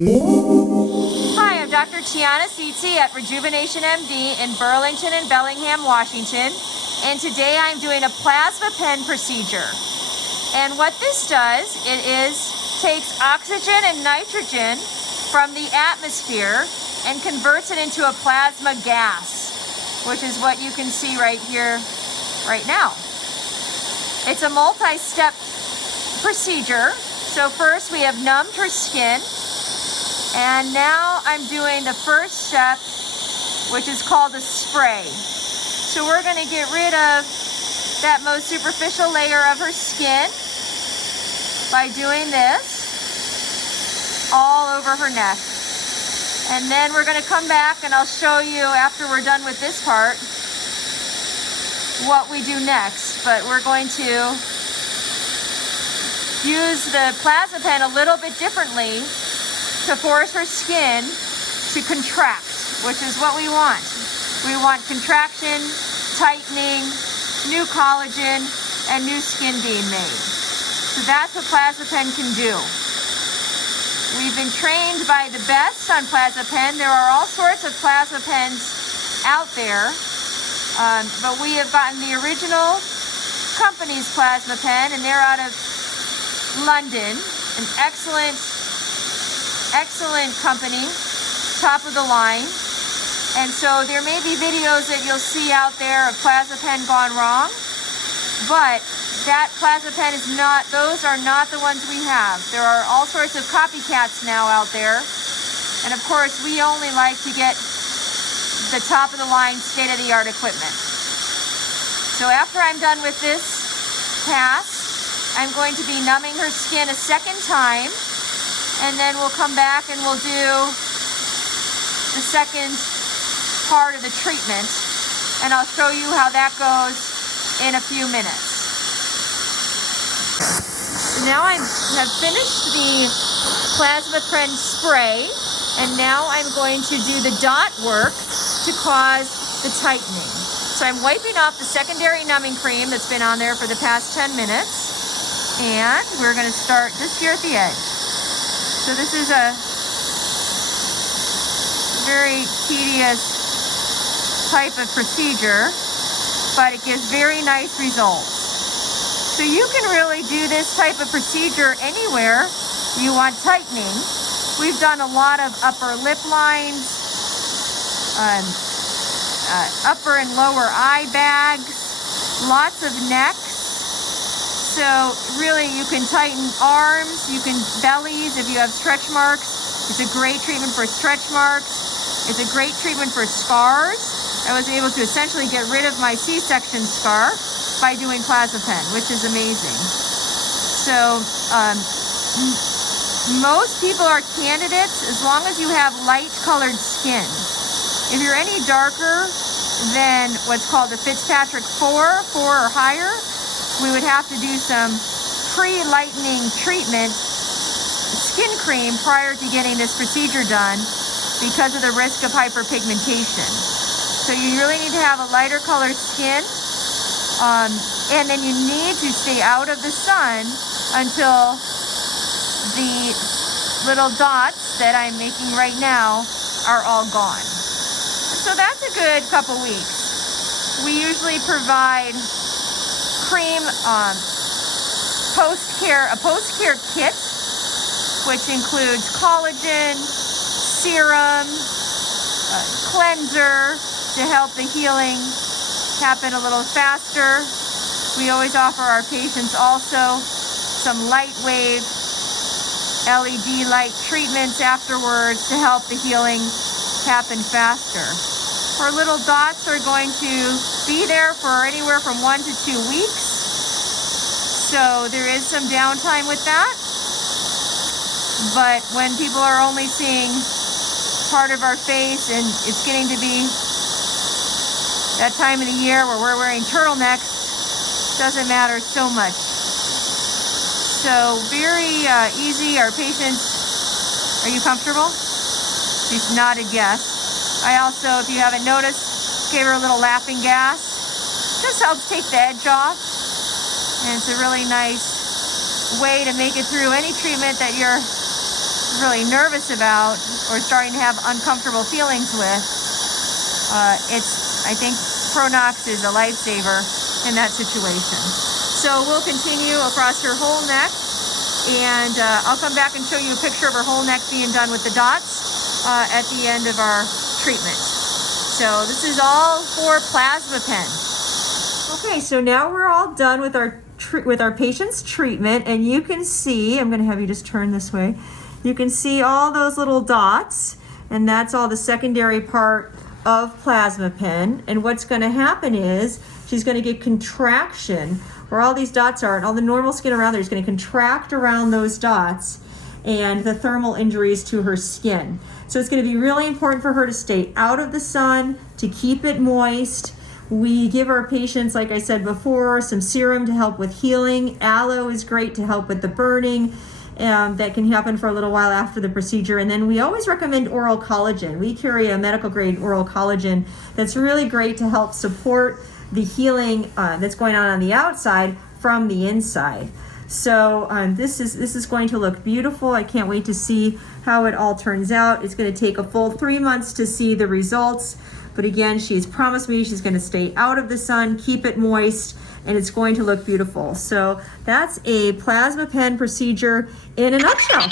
Hi, I'm Dr. Tsitsis at RejuvenationMD in Burlington and Bellingham, Washington. And today I'm doing a plasma pen procedure. And what this does, takes oxygen and nitrogen from the atmosphere and converts it into a plasma gas, which is what you can see right here, right now. It's a multi-step procedure. So first we have numbed her skin. And now I'm doing the first step, which is called a spray. So we're going to get rid of that most superficial layer of her skin by doing this all over her neck. And then we're going to come back and I'll show you after we're done with this part what we do next. But we're going to use the plasma pen a little bit differently to force her skin to contract, which is what we want. We want contraction, tightening, new collagen, and new skin being made. So that's what plasma pen can do. We've been trained by the best on plasma pen. There are all sorts of plasma pens out there, but we have gotten the original company's plasma pen, and they're out of London, an excellent company, top of the line. And so there may be videos that you'll see out there of plasma pen gone wrong, but that plasma pen is not, those are not the ones we have. There are all sorts of copycats now out there. And of course, we only like to get the top of the line, state-of-the-art equipment. So after I'm done with this pass, I'm going to be numbing her skin a second time. And then we'll come back and we'll do the second part of the treatment. And I'll show you how that goes in a few minutes. Now I have finished the plasma pen spray. And now I'm going to do the dot work to cause the tightening. So I'm wiping off the secondary numbing cream that's been on there for the past 10 minutes. And we're going to start just here at the edge. So this is a very tedious type of procedure, but it gives very nice results. So you can really do this type of procedure anywhere you want tightening. We've done a lot of upper lip lines, upper and lower eye bags, lots of necks. So really you can tighten arms, you can bellies if you have stretch marks. It's a great treatment for stretch marks. It's a great treatment for scars. I was able to essentially get rid of my C-section scar by doing plasma pen, which is amazing. So most people are candidates as long as you have light colored skin. If you're any darker than what's called the Fitzpatrick 4 or higher, we would have to do some pre-lightening treatment, skin cream, prior to getting this procedure done because of the risk of hyperpigmentation. So you really need to have a lighter colored skin, and then you need to stay out of the sun until the little dots that I'm making right now are all gone. So that's a good couple weeks. We usually provide cream a post-care kit, which includes collagen, serum, cleanser to help the healing happen a little faster. We always offer our patients also some light wave LED light treatments afterwards to help the healing happen faster. Our little dots are going to be there for anywhere from 1 to 2 weeks. So there is some downtime with that. But when people are only seeing part of our face and it's getting to be that time of the year where we're wearing turtlenecks, doesn't matter so much. So very easy. Our patients, are you comfortable? She's nodded yes. I also, if you haven't noticed, gave her a little laughing gas. Just helps take the edge off. And it's a really nice way to make it through any treatment that you're really nervous about or starting to have uncomfortable feelings with, I think Pronox is a lifesaver in that situation. So we'll continue across her whole neck, and I'll come back and show you a picture of her whole neck being done with the dots at the end of our treatment. So this is all for plasma pen. Okay, so now we're all done with our patient's treatment, and you can see, I'm going to have you just turn this way. You can see all those little dots, and that's all the secondary part of plasma pen. And what's going to happen is she's going to get contraction where all these dots are, and all the normal skin around there is going to contract around those dots and the thermal injuries to her skin. So it's going to be really important for her to stay out of the sun, to keep it moist. We give our patients, like I said before, some serum to help with healing. Aloe is great to help with the burning that can happen for a little while after the procedure. And then we always recommend oral collagen. We carry a medical grade oral collagen that's really great to help support the healing that's going on the outside from the inside. So this is going to look beautiful. I can't wait to see how it all turns out. It's going to take a full 3 months to see the results. But again, she's promised me she's going to stay out of the sun, keep it moist, and it's going to look beautiful. So that's a plasma pen procedure in a nutshell.